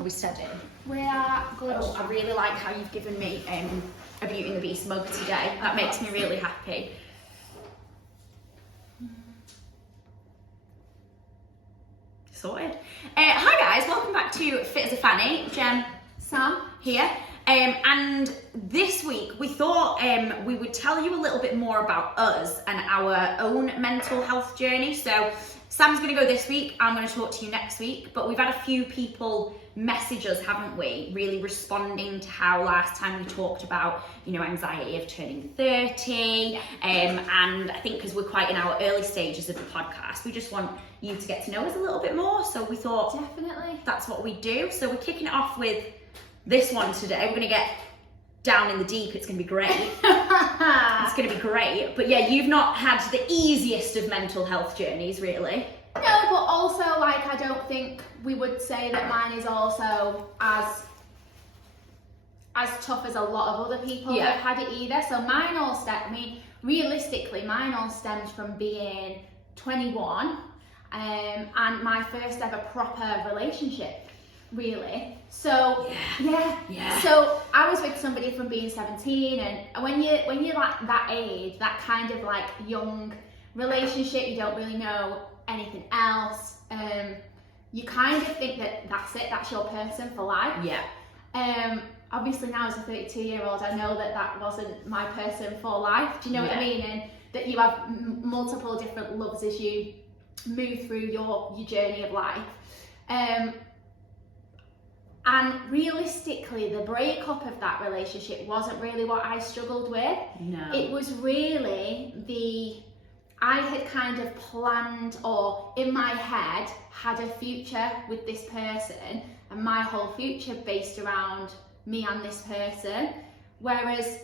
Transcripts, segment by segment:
Are we steady? We are good. Oh, I really like how you've given me a Beauty and the Beast mug today. That makes me really happy. Sorted. Hi guys, welcome back to Fit as a Fanny. Jem, Sam here. And this week we thought we would tell you a little bit more about us and our own mental health journey. So Sam's going to go this week, I'm going to talk to you next week, but we've had a few people message us, haven't we, really responding to how last time we talked about, you know, anxiety of turning 30, and I think because we're quite in our early stages of the podcast, we just want you to get to know us a little bit more, so we thought Definitely. that's what we do. So we're kicking it off with this one today. We're going to get down in the deep. It's going to be great. It's going to be great. But yeah, you've not had the easiest of mental health journeys, really. No, but also, like, I don't think we would say that mine is also as tough as a lot of other people Yeah. have had it either. So mine all realistically, mine all stems from being 21, and my first ever proper relationship, really. So Yeah. So I was with somebody from being 17, and when you're like that age, that kind of like young relationship, you don't really know anything else. You kind of think that that's it, that's your person for life. Yeah. Obviously now as a 32-year-old, I know that that wasn't my person for life. Do you know what I mean? And that you have multiple different loves as you move through your journey of life. And realistically, the breakup of that relationship wasn't really what I struggled with. No. It was really I had kind of planned, or in my head had a future with this person, and my whole future based around me and this person. Whereas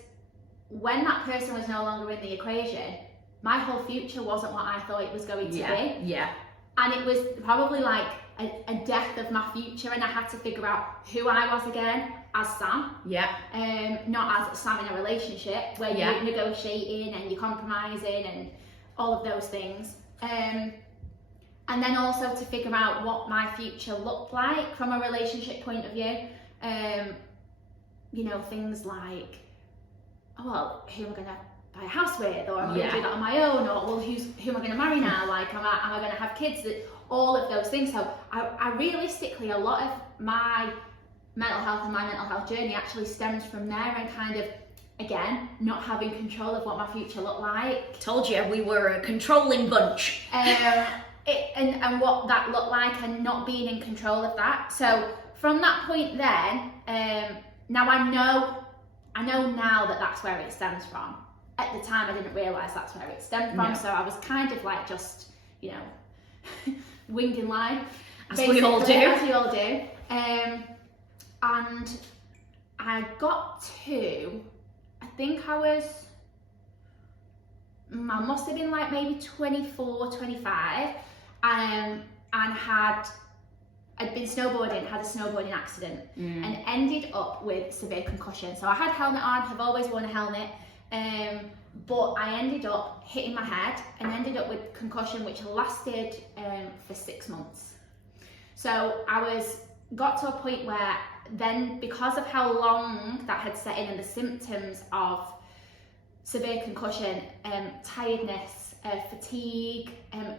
when that person was no longer in the equation, my whole future wasn't what I thought it was going to be. Yeah. And it was probably like a death of my future, and I had to figure out who I was again as Sam. Yeah. Not as Sam in a relationship where you're negotiating and you're compromising and all of those things. And then also to figure out what my future looked like from a relationship point of view. You know, things like, oh, well, who am I going to buy a house with, or am I going to do that on my own, or well, who am I going to marry now, like am I going to have kids, all of those things. So I realistically, a lot of my mental health and my mental health journey actually stems from there, and kind of, again, not having control of what my future looked like. Told you we were a controlling bunch. And what that looked like, and not being in control of that. So from that point then, now I know now that that's where it stems from. At the time, I didn't realise that's where it stemmed from. No. So I was kind of like just, you know, winging life. As we all do. As we all do. And I got to, I think I must have been like maybe 24, 25, and I'd been snowboarding, had a snowboarding accident, and ended up with severe concussion. So I had a helmet on, have always worn a helmet, but I ended up hitting my head and ended up with concussion, which lasted for 6 months. So got to a point where then, because of how long that had set in and the symptoms of severe concussion, tiredness, fatigue,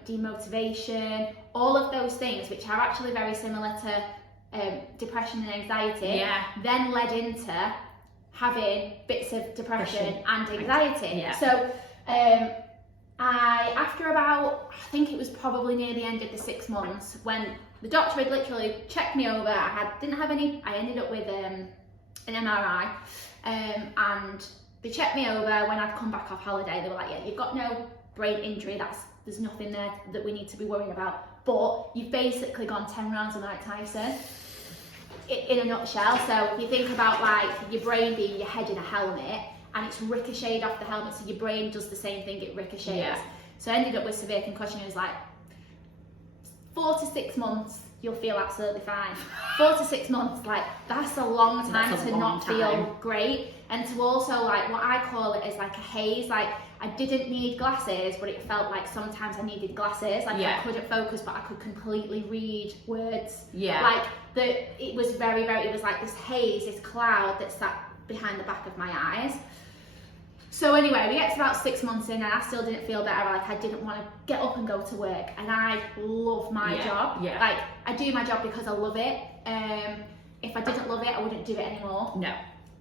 demotivation, all of those things, which are actually very similar to depression and anxiety, then led into having bits of depression and anxiety. So after about, I think it was probably near the end of the 6 months, when the doctor had literally checked me over, I ended up with an MRI, and they checked me over when I'd come back off holiday. They were like, yeah, you've got no brain injury, there's nothing there that we need to be worrying about, but you've basically gone 10 rounds of Mike Tyson, in a nutshell. So if you think about like your brain being your head in a helmet, and it's ricocheted off the helmet, so your brain does the same thing, it ricochets. So I ended up with severe concussion. It was like 4 to 6 months, you'll feel absolutely fine. 4 to 6 months, like that's a long time to not feel great. And to also, like, what I call it is like a haze. Like, I didn't need glasses, but it felt like sometimes I needed glasses. Like I couldn't focus, but I could completely read words. Yeah. Like it was very, it was like this haze, this cloud that sat behind the back of my eyes. So anyway, we get to about 6 months in and I still didn't feel better. Like I didn't want to get up and go to work, and I love my job. Yeah. Like I do my job because I love it. If I didn't love it, I wouldn't do it anymore. No.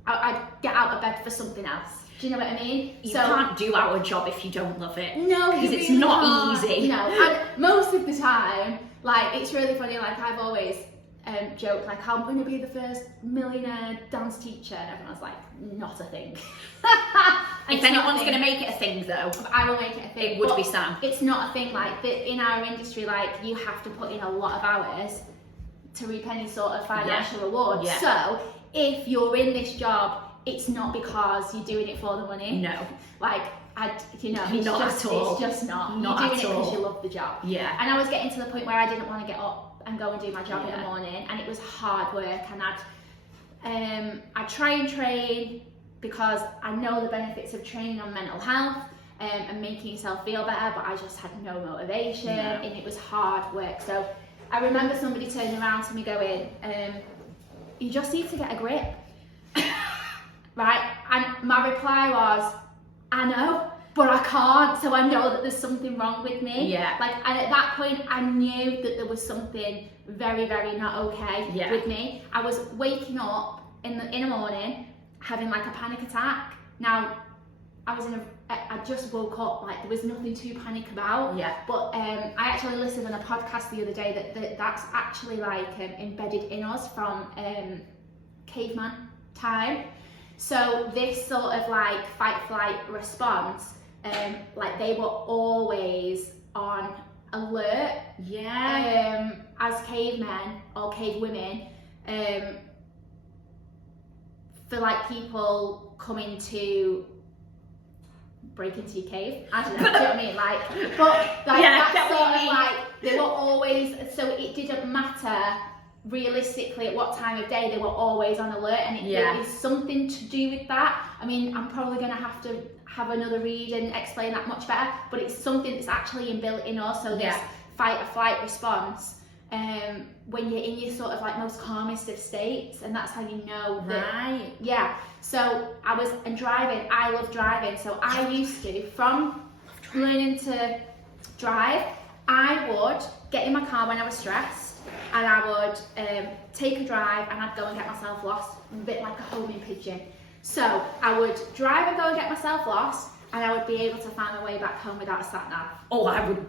I'd get out of bed for something else. Do you know what I mean? You can't do our job if you don't love it. No, because it's really not can't. easy. No, and most of the time, like it's really funny. Like I've always joked, like I'm going to be the first millionaire dance teacher, and everyone's like, not a thing. If anyone's going to make it a thing, though, I will make it a thing. it would be Sam. It's not a thing. Like in our industry, like you have to put in a lot of hours to reap any sort of financial reward. Yeah. So if you're in this job, it's not because you're doing it for the money. No. Like it's Not just, at all. It's just not. Not You're at doing it because all. you love the job. Yeah. And I was getting to the point where I didn't want to get up and go and do my job in the Yeah. morning, and it was hard work. And I'd try and train because I know the benefits of training on mental health and making yourself feel better, but I just had no motivation, and it was hard work. So I remember somebody turning around to me going, you just need to get a grip. Right? And my reply was, I know, but I can't, so I know that there's something wrong with me. Yeah. Like, and at that point, I knew that there was something very, very not okay with me. I was waking up in the morning having like a panic attack. Now, I just woke up, like there was nothing to panic about. Yeah. But I actually listened on a podcast the other day that's actually like embedded in us from caveman time. So this sort of like fight flight response, like they were always on alert. Yeah. As cavemen or cave women, for like people coming to break into your cave. I don't know, do you know what I mean? Like, but like that's sort of like they were always. So it didn't matter realistically at what time of day, they were always on alert, and it is something to do with that. I mean, I'm probably going to have another read and explain that much better, but it's something that's actually inbuilt in us. So this fight or flight response, when you're in your sort of like most calmest of states, and that's how you know that. Right. Yeah. So I love driving. So I used to, from learning to drive, I would get in my car when I was stressed, and I would take a drive, and I'd go and get myself lost, a bit like a homing pigeon. So I would drive and go and get myself lost, and I would be able to find my way back home without a sat nav. Oh, I would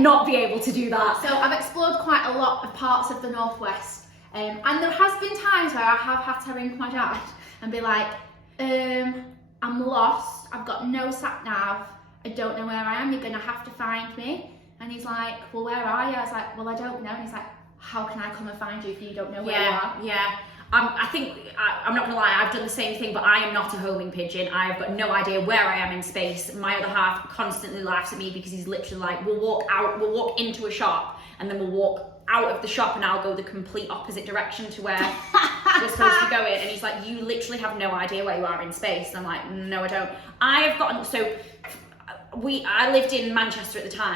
not be able to do that. So I've explored quite a lot of parts of the Northwest, and there has been times where I have had to ring my dad and be like, I'm lost, I've got no sat nav, I don't know where I am, you're gonna have to find me. And he's like, well, where are you? I was like, well, I don't know. And he's like, how can I come and find you if you don't know where you are? Yeah. I think, I'm not gonna lie, I've done the same thing, but I am not a homing pigeon. I've got no idea where I am in space. My other half constantly laughs at me because he's literally like, we'll walk into a shop, and then we'll walk out of the shop, and I'll go the complete opposite direction to where we're supposed to go in. And he's like, you literally have no idea where you are in space. And I'm like, no, I don't. I lived in Manchester at the time.